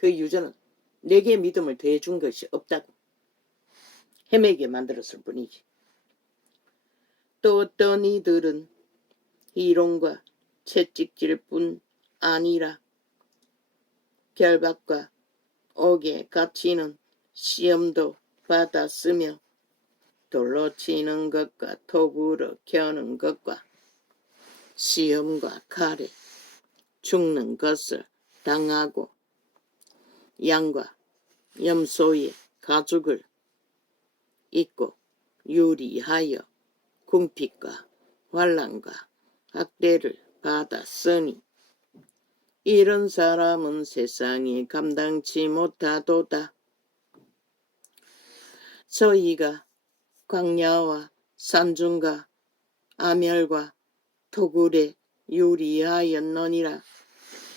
그 유전은 내게 믿음을 더해준 것이 없다고 헤매게 만들었을 뿐이지. 또 어떤 이들은 이론과 채찍질 뿐 아니라 결박과 옥에 갇히는 시험도 받았으며 돌로 치는 것과 톱으로 겨는 것과 시험과 칼에 죽는 것을 당하고 양과 염소의 가죽을 입고 유리하여 궁핍과 환난과 학대를 받았으니 이런 사람은 세상이 감당치 못하도다. 저희가 광야와 산중과 아멸과 토굴에 유리하였느니라.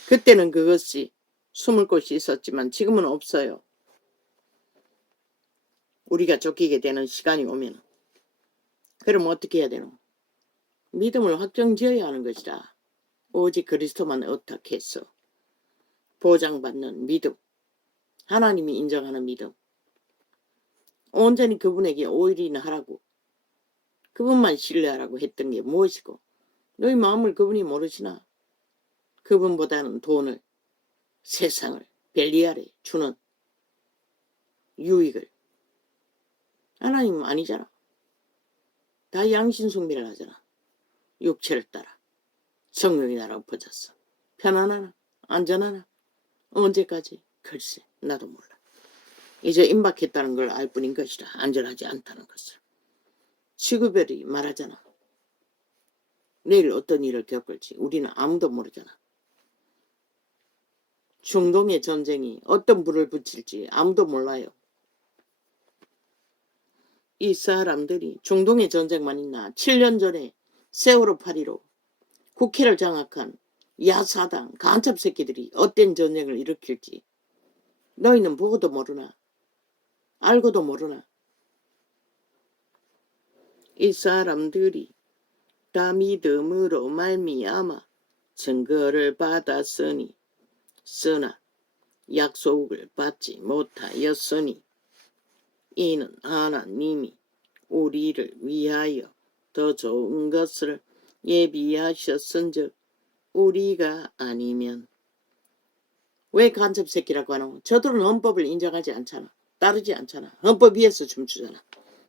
그때는 그것이 숨을 곳이 있었지만 지금은 없어요. 우리가 쫓기게 되는 시간이 오면 그럼 어떻게 해야 되노? 믿음을 확정지어야 하는 것이다. 오직 그리스도만 의탁해서 보장받는 믿음, 하나님이 인정하는 믿음, 온전히 그분에게 오일이나 하라고, 그분만 신뢰하라고 했던 게 무엇이고, 너희 마음을 그분이 모르시나? 그분보다는 돈을, 세상을 벨리 아래 주는 유익을. 하나님은 아니잖아. 다 양신숭배를 하잖아. 육체를 따라 성령이 나라고 퍼졌어. 편안하나? 안전하나? 언제까지? 글쎄 나도 몰라. 이제 임박했다는 걸 알 뿐인 것이라 안전하지 않다는 것을. 지구별이 말하잖아. 내일 어떤 일을 겪을지 우리는 아무도 모르잖아. 중동의 전쟁이 어떤 불을 붙일지 아무도 몰라요. 이 사람들이 중동의 전쟁만 있나 7년 전에 세월호 8.15 국회를 장악한 야사당 간첩 새끼들이 어떤 전쟁을 일으킬지 너희는 보고도 모르나? 알고도 모르나? 이 사람들이 다 믿음으로 말미암아 증거를 받았으니 쓰나 약속을 받지 못하였으니 이는 하나님이 우리를 위하여 더 좋은 것을 예비하셨은즉 우리가 아니면. 왜 간첩 새끼라고 하노? 저들은 헌법을 인정하지 않잖아. 따르지 않잖아. 헌법 위에서 춤추잖아.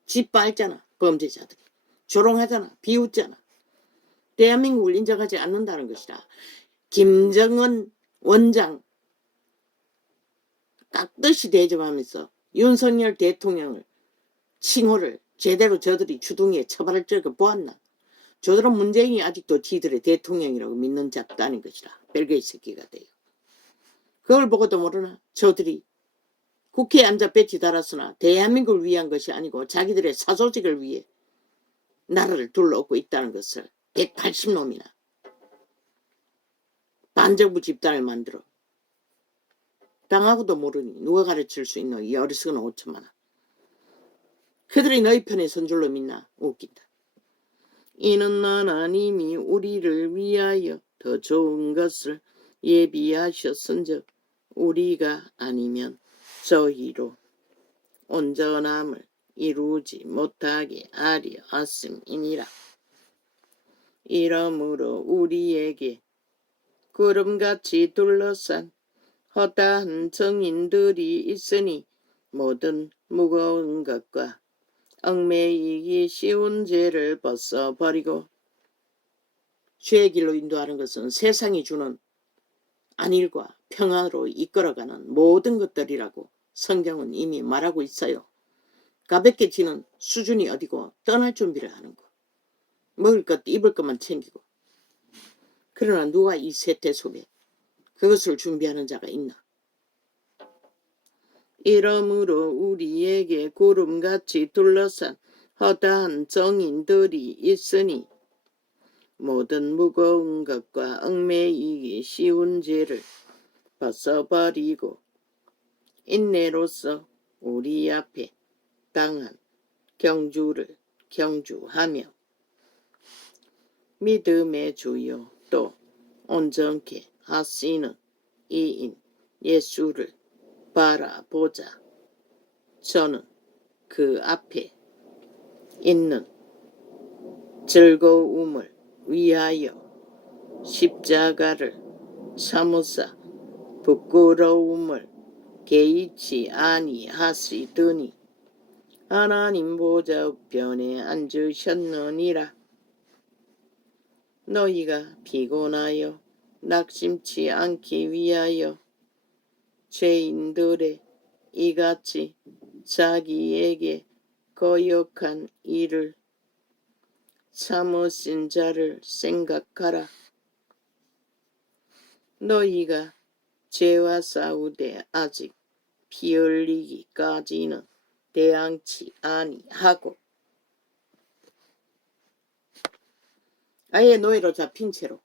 짓밟잖아. 범죄자들이. 조롱하잖아. 비웃잖아. 대한민국을 인정하지 않는다는 것이다. 김정은 원장 깍듯이 대접하면서 윤석열 대통령을 칭호를 제대로 저들이 주둥이에 처발을 쩔고 보았나? 저들은 문재인이 아직도 지들의 대통령이라고 믿는 잡다는 것이라. 별개의 새끼가 돼요. 그걸 보고도 모르나? 저들이 국회에 앉아 배치 달았으나 대한민국을 위한 것이 아니고 자기들의 사조직을 위해 나라를 둘러엎고 있다는 것을 180놈이나 반정부 집단을 만들어 당하고도 모르니 누가 가르칠 수 있노? 이 어리석은 5천만원. 그들이 너희 편에 선 줄로 믿나? 웃긴다. 이는 하나님이 우리를 위하여 더 좋은 것을 예비하셨은즉 우리가 아니면 저희로 온전함을 이루지 못하게 하려 하심이니라. 이러므로 우리에게 구름같이 둘러싼 허다한 증인들이 있으니 모든 무거운 것과 얽매이기 쉬운 죄를 벗어버리고. 죄의 길로 인도하는 것은 세상이 주는 안일과 평안으로 이끌어가는 모든 것들이라고 성경은 이미 말하고 있어요. 가볍게 지는 수준이 어디고 떠날 준비를 하는 거. 먹을 것 입을 것만 챙기고. 그러나 누가 이 세태 속에 그것을 준비하는 자가 있나? 이러므로 우리에게 구름같이 둘러싼 허다한 정인들이 있으니 모든 무거운 것과 얽매이기 쉬운 죄를 벗어버리고 인내로서 우리 앞에 당한 경주를 경주하며 믿음의 주요 또 온전케 하시는 이인 예수를 바라보자. 저는 그 앞에 있는 즐거움을 위하여 십자가를 참으사 부끄러움을 개의치 아니하시더니 하나님 보좌 우편에 앉으셨느니라. 너희가 피곤하여 낙심치 않기 위하여 죄인들의 이같이 자기에게 거역한 일을 참으신 자를 생각하라. 너희가 죄와 싸우되 아직 피 흘리기까지는 대항치 아니하고 아예 노예로 잡힌 채로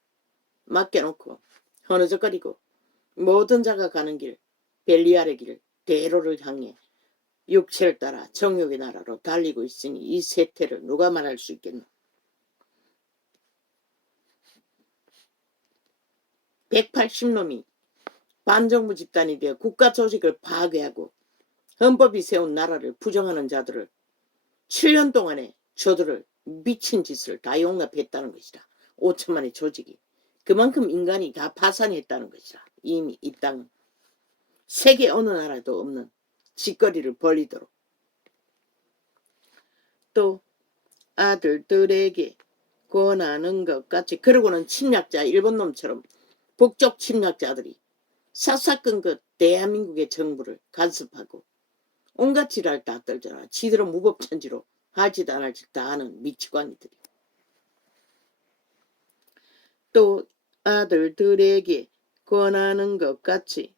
맡겨놓고 허느적거리고 모든 자가 가는 길 벨리알의 길 대로를 향해 육체를 따라 정욕의 나라로 달리고 있으니 이 세태를 누가 말할 수 있겠노? 180놈이 반정부 집단이 되어 국가 조직을 파괴하고 헌법이 세운 나라를 부정하는 자들을 7년 동안에 저들을 미친 짓을 다 용납했다는 것이다. 5천만의 조직이. 그만큼 인간이 다 파산했다는 것이다. 이미 이 땅은. 세계 어느 나라도 없는 짓거리를 벌리도록. 또 아들들에게 권하는 것 같이 그러고는 침략자 일본 놈처럼 북쪽 침략자들이 사사건것 대한민국의 정부를 간섭하고 온갖 지랄 다 떨잖아. 지들은 무법천지로 할지도 안 할지도 다 하는 미치광이들이. 또 아들들에게 권하는 것 같이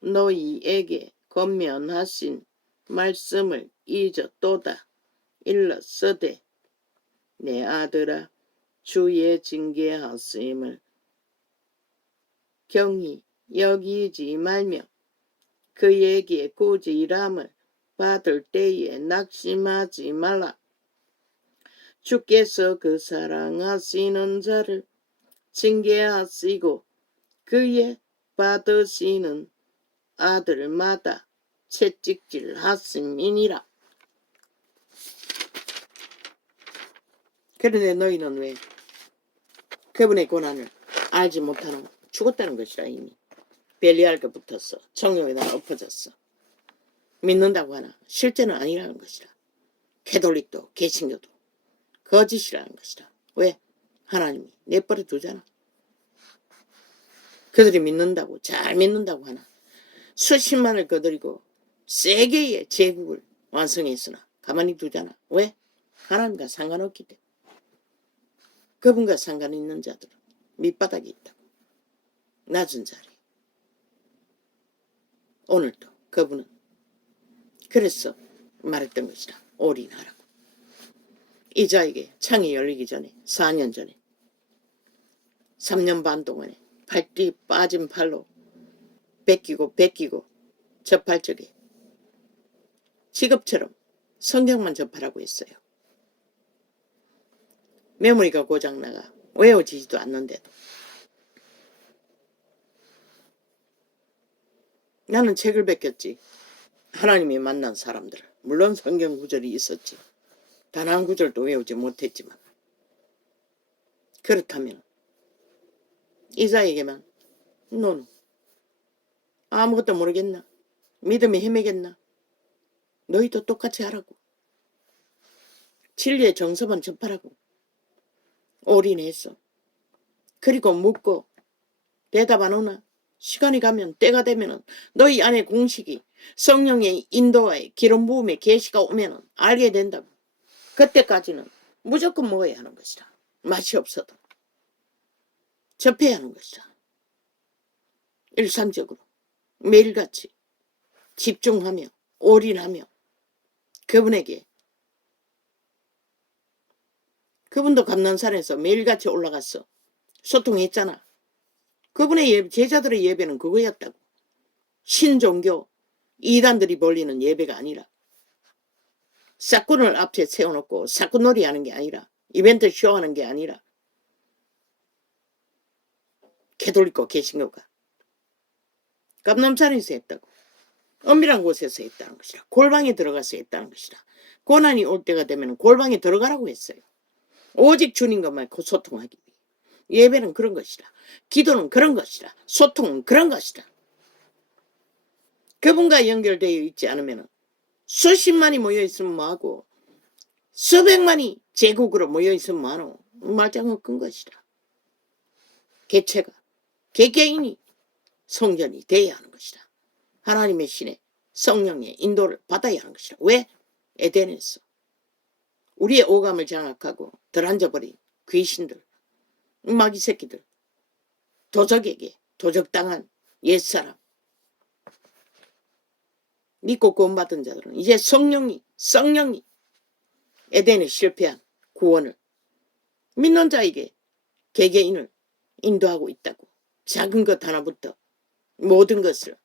너희에게 권면하신 말씀을 잊었도다. 일렀으되 내 아들아 주의 징계하심을 경히 여기지 말며 그에게 꾸지람을 받을 때에 낙심하지 말라. 주께서 그 사랑하시는 자를 징계하시고 그의 받으시는 아들마다 채찍질 하심이니라. 그런데 너희는 왜 그분의 고난을 알지 못하는 죽었다는 것이라. 이미 벨리알과 붙었어. 정욕의 나라 엎어졌어. 믿는다고 하나 실제는 아니라는 것이라. 캐톨릭도 개신교도 거짓이라는 것이라. 왜? 하나님이 내버려 두잖아. 그들이 믿는다고 잘 믿는다고 하나 수십만을 거느리고 세계의 제국을 완성했으나 가만히 두잖아. 왜? 하나님과 상관없기 때문에. 그분과 상관 있는 자들은 밑바닥에 있다고. 낮은 자리. 오늘도 그분은 그래서 말했던 것이다. 올인하라고. 이 자에게 창이 열리기 전에 4년 전에 3년 반 동안에 발뒤 빠진 팔로 베끼고 접할 적에 직업처럼 성경만 접하라고 했어요. 메모리가 고장나가 외워지지도 않는데도 나는 책을 베꼈지. 하나님이 만난 사람들을. 물론 성경 구절이 있었지. 단 한 구절도 외우지 못했지만 그렇다면 이사에게만 너는 아무것도 모르겠나? 믿음이 헤매겠나? 너희도 똑같이 하라고. 진리의 정서만 접하라고. 올인했어. 그리고 묻고 대답 안 오나? 시간이 가면 때가 되면은 너희 안에 공식이 성령의 인도와의 기름 부음의 계시가 오면은 알게 된다고. 그때까지는 무조건 먹어야 하는 것이다. 맛이 없어도 접해야 하는 것이다. 일상적으로 매일같이 집중하며 올인하며 그분에게. 그분도 감난산에서 매일같이 올라갔어. 소통했잖아. 그분의 제자들의 예배는 그거였다고. 신종교 이단들이 벌리는 예배가 아니라 사건을 앞에 세워놓고 사건놀이 하는 게 아니라 이벤트 쇼하는 게 아니라 캐톨릭과 개신교가 감남산에서 했다고. 엄밀한 곳에서 했다는 것이라. 골방에 들어가서 했다는 것이라. 고난이 올 때가 되면 골방에 들어가라고 했어요. 오직 주님과만 소통하기 위해. 예배는 그런 것이라. 기도는 그런 것이라. 소통은 그런 것이라. 그분과 연결되어 있지 않으면 수십만이 모여있으면 뭐하고 수백만이 제국으로 모여있으면 뭐하노. 말짱은 끈 것이라. 개체가 개개인이 성전이 되어야 하는 것이라. 하나님의 신의 성령의 인도를 받아야 하는 것이라. 왜? 에덴에서 우리의 오감을 장악하고 들앉아버린 귀신들, 마귀 새끼들, 도적에게 도적당한 옛사람, 믿고 구원받은 자들은 이제 성령이 에덴에 실패한 구원을 믿는 자에게 개개인을 인도하고 있다고. 작은 것 하나부터 모든 것을.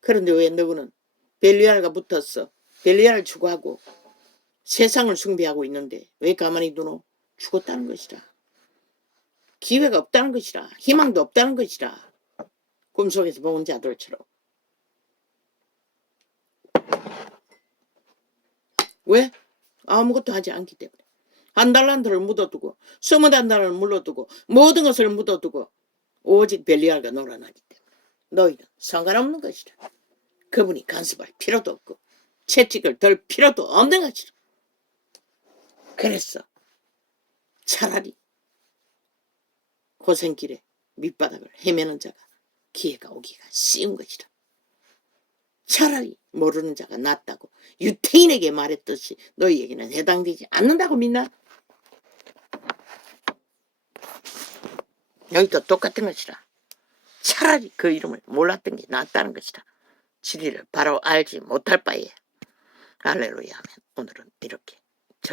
그런데 왜 너희는 벨리알과 붙었어? 벨리알을 추구하고 세상을 숭배하고 있는데 왜 가만히 두노? 죽었다는 것이라. 기회가 없다는 것이라. 희망도 없다는 것이라. 꿈속에서 본 자들처럼. 왜? 아무것도 하지 않기 때문에. 한 달란트를 묻어두고 20달란트를 물어두고 모든 것을 묻어두고 오직 벨리알과 놀아나기 때문에 너희는 상관없는 것이라. 그분이 간섭할 필요도 없고 채찍을 덜 필요도 없는 것이라. 그래서 차라리 고생길에 밑바닥을 헤매는 자가 기회가 오기가 쉬운 것이라. 차라리 모르는 자가 낫다고 유태인에게 말했듯이 너희에게는 해당되지 않는다고 믿나? 여기도 똑같은 것이라. 차라리 그 이름을 몰랐던 게 낫다는 것이라. 진리를 바로 알지 못할 바에. 할렐루야. 오늘은 이렇게